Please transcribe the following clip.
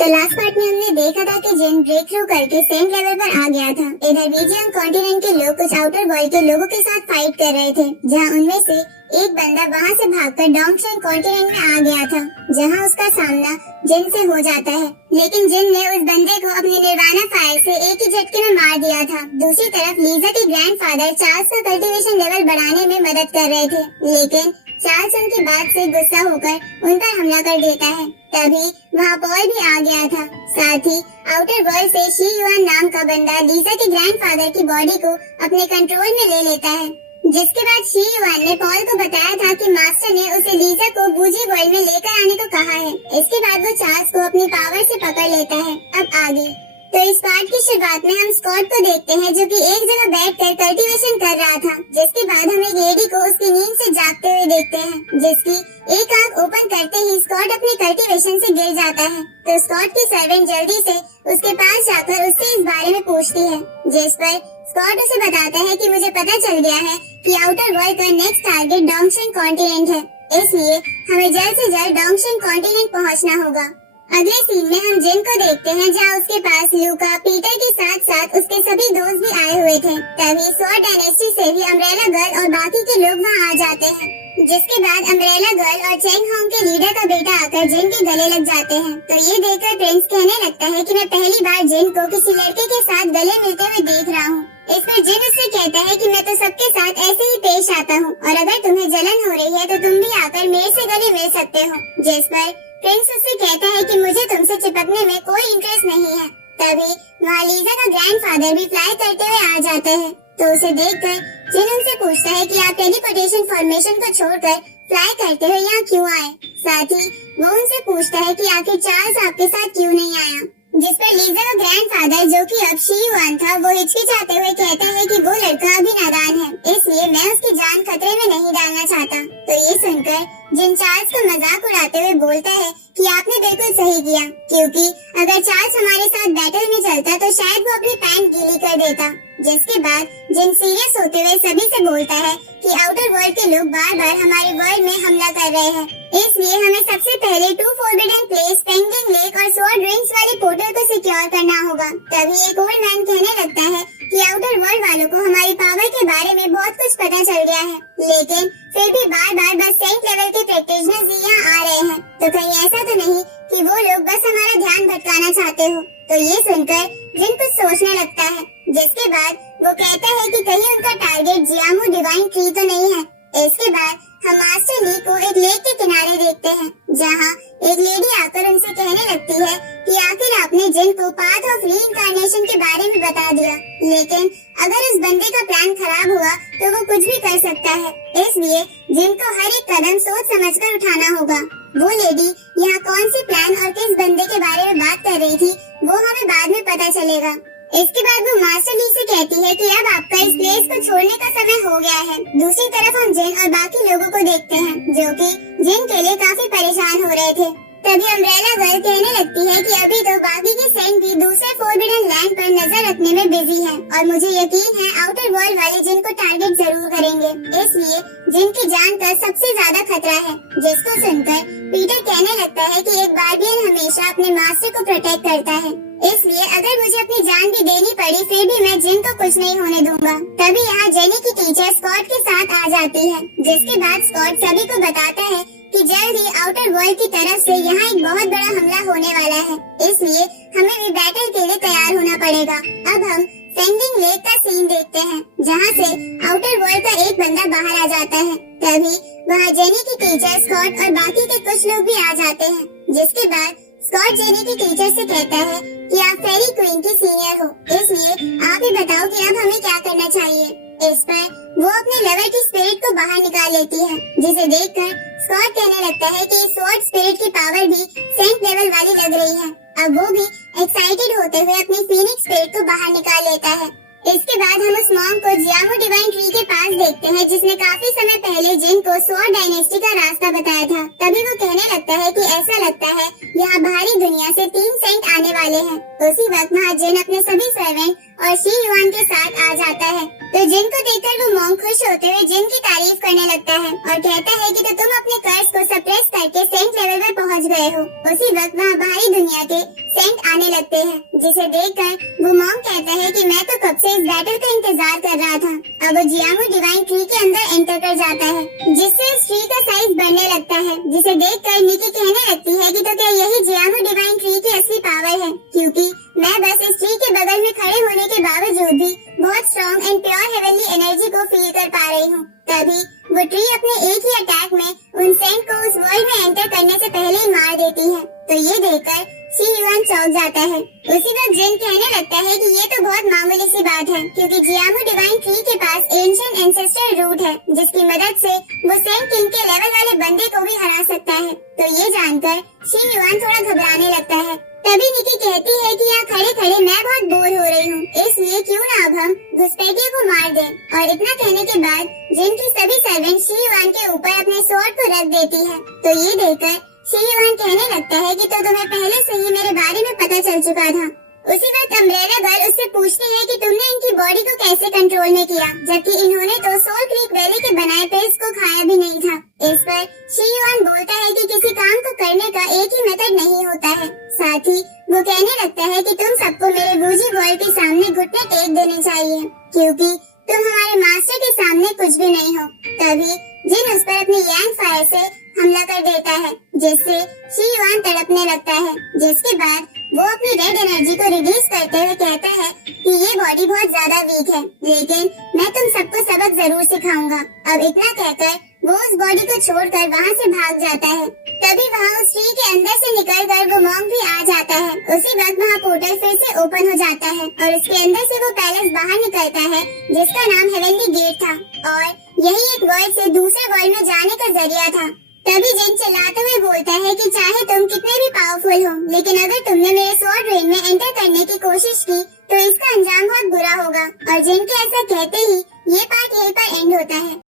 तो last part में हमने देखा था कि जिन ब्रेक थ्रू करके सेंट लेवल पर आ गया था। इधर बीजियम कॉन्टिनेंट के लोग कुछ आउटर वर्ल्ड के लोगों के साथ फाइट कर रहे थे, जहां उनमें से एक बंदा वहां से भागकर डोंगशेंग कॉन्टिनेंट में आ गया था, जहां उसका सामना जिन से हो जाता है। लेकिन जिन ने उस बंदे को अपने निर्वाणा फायर से एक ही झटके में मार दिया था। दूसरी तरफ लीजा के ग्रैंडफादर चार्ल्स का कल्टीवेशन लेवल बढ़ाने में मदद कर रहे थे, लेकिन चार्ल्स उनकी बात से गुस्सा होकर उन पर हमला कर देता है। तभी वहाँ पॉल भी आ गया था। साथ ही आउटर वर्ल्ड से शी युआन नाम का बंदा लीजा के ग्रैंडफादर की बॉडी को अपने कंट्रोल में ले लेता है, जिसके बाद शी युआन ने पॉल को बताया था कि मास्टर ने उसे लीजा को बूजी वर्ल्ड में लेकर आने को कहा है। इसके बाद वो चार्ल्स को अपनी पावर से पकड़ लेता है। अब आगे तो इस पार्ट की शुरुआत में हम स्कॉट को देखते हैं, जो कि एक जगह बैठकर कल्टीवेशन कर रहा था। जिसके बाद हम एक लेडी को उसकी नींद से जागते हुए देखते हैं, जिसकी एक आंख ओपन करते ही स्कॉट अपने कल्टीवेशन से गिर जाता है। तो स्कॉट की सर्वेंट जल्दी से उसके पास जाकर उससे इस बारे में पूछती है, जिस पर स्कॉट उसे बताता है कि मुझे पता चल गया है कि आउटर वर्ल्ड का नेक्स्ट टारगेट डोंगशेंग कॉन्टिनेंट है, इसलिए हमें जल्द से जल्द डोंगशेंग कॉन्टिनेंट पहुंचना होगा। अगले सीन में हम जिन को देखते हैं, जहां उसके पास लूका, पीटर के साथ साथ उसके सभी दोस्त भी आए हुए थे। तभी स्वॉर्ड डायनेस्टी से भी अम्ब्रेला गर्ल और बाकी के लोग वहां आ जाते हैं, जिसके बाद अम्ब्रेला गर्ल और चेंग होंग के लीडर का बेटा आकर जिन के गले लग जाते हैं। तो ये देखकर प्रिंस कहने लगता है कि मैं पहली बार जिन को किसी लड़के के साथ गले मिलते हुए देख रहा हूँ। इस पर जिन उससे कहता है कि मैं तो सबके साथ ऐसे ही पेश आता हूँ, और अगर तुम्हें जलन हो रही है तो तुम भी आकर मेरे से गले मिल सकते हो। जिस पर प्रिंस उससे कहता है कि मुझे तुमसे चिपकने में कोई इंटरेस्ट नहीं है। तभी वहाँ लीजा का ग्रैंडफादर भी फ्लाई करते हुए आ जाते हैं। तो उसे देखकर जिन उनसे पूछता है कि आप टेलीपोर्टेशन फॉर्मेशन को छोड़कर फ्लाई करते हुए यहाँ क्यों आए। साथ ही वो उनसे पूछता है कि आखिर चार्ल्स आपके साथ क्यों नहीं आया। जिस पर लीजा का ग्रैंडफादर, जो कि अब शी युआन था, वो हिचकिचाते हुए कहता है कि वो लड़का अभी नादान है, इसलिए मैं उसकी जान खतरे में नहीं डालना चाहता। तो ये सुनकर जिन चार्ल्स को मजाक उड़ाते हुए बोलता है कि आपने बिल्कुल सही किया, क्योंकि अगर चार्ल्स हमारे साथ बैटल में चलता तो शायद वो अपनी पैंट गीली कर देता। जिसके बाद जिन सीरियस होते हुए सभी से बोलता है कि आउटर वर्ल्ड के लोग बार बार हमारे वर्ल्ड में हमला कर रहे हैं, इसलिए हमें सबसे पहले 2 फोरबिडन प्लेस, पेंगुइन लेक और स्वॉर्ड रिंग्स वाले पोर्टल को सिक्योर करना होगा। तभी एक ओल्ड मैन कहने लगता है कि आउटर वर्ल्ड वालों को हमारी पावर के बारे में बहुत कुछ पता चल गया है, लेकिन फिर भी बार बार बस सेंट लेवल के प्रैक्टिशनर्स ही यहाँ आ रहे हैं। तो कहीं ऐसा तो नहीं कि वो लोग बस हमारा ध्यान भटकाना चाहते हो। तो ये सुनकर जिन कुछ सोचने लगता है, जिसके बाद वो कहता है कि कहीं उनका टारगेट जियामू डिवाइन ट्री तो नहीं है। इसके बाद हम मास्टर ली को एक लेक के किनारे देखते हैं, जहाँ एक लेडी आकर उनसे कहने लगती है कि आखिर आपने जिन को पाथ ऑफ रीइंकार्नेशन के बारे में बता दिया, लेकिन अगर उस बंदे का प्लान खराब हुआ तो वो कुछ भी कर सकता है, इसलिए जिन को हर एक कदम सोच समझकर उठाना होगा। वो लेडी यहाँ कौन सी प्लान और किस बंदे के बारे में बात कर रही थी, वो हमें बाद में पता चलेगा। इसके बाद वो मास्टर ली से कहती है कि अब आपका इस प्लेस को छोड़ने का समय हो गया है। दूसरी तरफ हम जिन और बाकी लोगों को देखते हैं, जो कि जिन के लिए काफी परेशान हो रहे थे। तभी अम्ब्रेला गर्ल कहने लगती है कि अभी तो बाकी के सेंट भी दूसरे फोरबिडन लैंड पर नजर रखने में बिजी हैं, और मुझे यकीन है आउटर वर्ल्ड वाले जिन को टारगेट जरूर करेंगे, इसलिए जिन की जान का सबसे ज्यादा खतरा है। जिसको सुनकर पीटर कहने लगता है कि एक गार्डियन हमेशा अपने मास्टर को प्रोटेक्ट करता है, इसलिए अगर मुझे अपनी जान भी देनी पड़ी फिर भी मैं जिन को कुछ नहीं होने दूंगा। तभी यहाँ जेनी की टीचर स्कॉट के साथ आ जाती है, जिसके बाद स्कॉट सभी को बताता है कि जल्द ही आउटर वर्ल्ड की तरफ से यहाँ एक बहुत बड़ा हमला होने वाला है, इसलिए हमें भी बैटल के लिए तैयार होना पड़ेगा। अब हम सेंडिंग लेक का सीन देखते हैं, जहाँ से आउटर वर्ल्ड का एक बंदा बाहर आ जाता है। तभी वहाँ जेनी की टीचर, स्कॉट और बाकी के कुछ लोग भी आ जाते हैं। जिसके बाद स्कॉट जेनी की टीचर से कहता है कि आप फेरी क्वीन की सीनियर हो, इसलिए आप ही बताओ कि अब हमें क्या करना चाहिए। इस पर वो अपने लवर की स्पिरिट को बाहर निकाल लेती है, जिसे देखकर स्कॉट कहने लगता है कि स्वॉर्ड स्पिरिट की पावर भी सेंट लेवल वाली लग रही है। अब वो भी एक्साइटेड होते हुए अपनी फीनिक्स स्पिरिट को बाहर निकाल लेता है। इसके बाद हम उस मॉम को जियामू डिवाइन ट्री के पास देखते हैं, जिसने काफी समय पहले जिन को स्वॉर्ड डायनेस्टी का रास्ता बताया था। तभी वो कहने लगता है कि ऐसा लगता है यहाँ बाहरी दुनिया से 3 सेंट आने वाले हैं। उसी वक्त वहाँ जिन अपने सभी सर्वेंट और शी युआन के साथ आ जाता है। तो जिन को देखकर वो मॉन्क खुश होते हुए जिन की तारीफ करने लगता है और कहता है कि तो तुम अपने कर्ज को सप्रेस करके सेंट लेवल पर पहुंच गए हो। उसी वक्त वहाँ बाहरी दुनिया के सेंट आने लगते हैं, जिसे देखकर वो मॉन्ग कहता है कि मैं तो कब से इस बैटल का इंतजार कर रहा था। अब वो जियामू डिवाइन ट्री के अंदर एंटर कर जाता है, जिससे उस ट्री का साइज बढ़ने लगता है, जिसे देखकर निकी कहने लगती है कि तो क्या यही जियामू डिवाइन ट्री की असली पावर है, क्योंकि मैं बस इस ट्री के बगल में खड़े होने के बावजूद भी बहुत strong and pure heavenly energy को फील कर पा रही हूँ। तभी वो ट्री अपने एक ही अटैक में उन सेंट को उस वर्ल्ड में एंटर करने से पहले ही मार देती है। तो ये देखकर शी युआन चौंक जाता है। उसी वक्त जिन कहने लगता है कि ये तो बहुत मामूली सी बात है, क्योंकि जियामू डिवाइन ट्री के पास एंशिएंट एंसेस्टर रूट है, जिसकी मदद से वो सेंट किंग के लेवल वाले बंदे को भी हरा सकता है। तो ये जानकर शी युआन थोड़ा घबराने लगता है। तभी निकी कहती है कि यहाँ खड़े खड़े मैं बहुत बोर हो रही हूँ, इसलिए क्यों ना अब हम घुसपैठिए को मार दें। और इतना कहने के बाद जिन की सभी सर्वेंट शी युआन के ऊपर अपने स्वॉर्ड को रख देती है। तो ये देखकर शी युआन कहने लगता है कि तो तुम्हें पहले से ही मेरे बारे में पता चल चुका था। उसी वक्त अम्ब्रेला गर्ल उससे पूछती है कि तुमने इनकी बॉडी को कैसे कंट्रोल में किया, जबकि इन्होंने तो सोल क्रीक वैली के बनाए पेस्ट को खाया भी नहीं था। इस पर शी युआन बोलता है कि किसी काम को करने का एक ही मेथड नहीं होता है। साथ ही वो कहने लगता है कि तुम सबको मेरे वूजी वर्ल्ड के सामने घुटने टेक देने चाहिए, क्योंकि तुम हमारे मास्टर के सामने कुछ भी नहीं हो। तभी जिन उस पर अपनी यांग फायर से हमला कर देता है, जिससे शी युआन तड़पने लगता है, जिसके बाद वो अपनी रेड एनर्जी को रिलीज करते हुए कहता है कि ये बॉडी बहुत ज्यादा वीक है, लेकिन मैं तुम सबको सबक जरूर सिखाऊंगा। अब इतना कहकर वो उस बॉडी को छोड़कर वहाँ से भाग जाता है। तभी वहाँ उस ट्री के अंदर से निकलकर वो मॉन्ग भी आ जाता है। उसी वक्त वहाँ पोर्टल फिर से ओपन हो जाता है और उसके अंदर से वो पैलेस बाहर निकलता है, जिसका नाम हेवनली गेट था और यही एक वर्ल्ड से दूसरे वर्ल्ड में जाने का जरिया था। तभी जिन चिल्लाते हुए बोलता है कि चाहे तुम कितने भी पावरफुल हो, लेकिन अगर तुमने मेरे स्वॉर्ड रेन में एंटर करने की कोशिश की तो इसका अंजाम बहुत बुरा होगा। और जिन के ऐसा कहते ही ये पार्ट यहीं पर एंड होता है।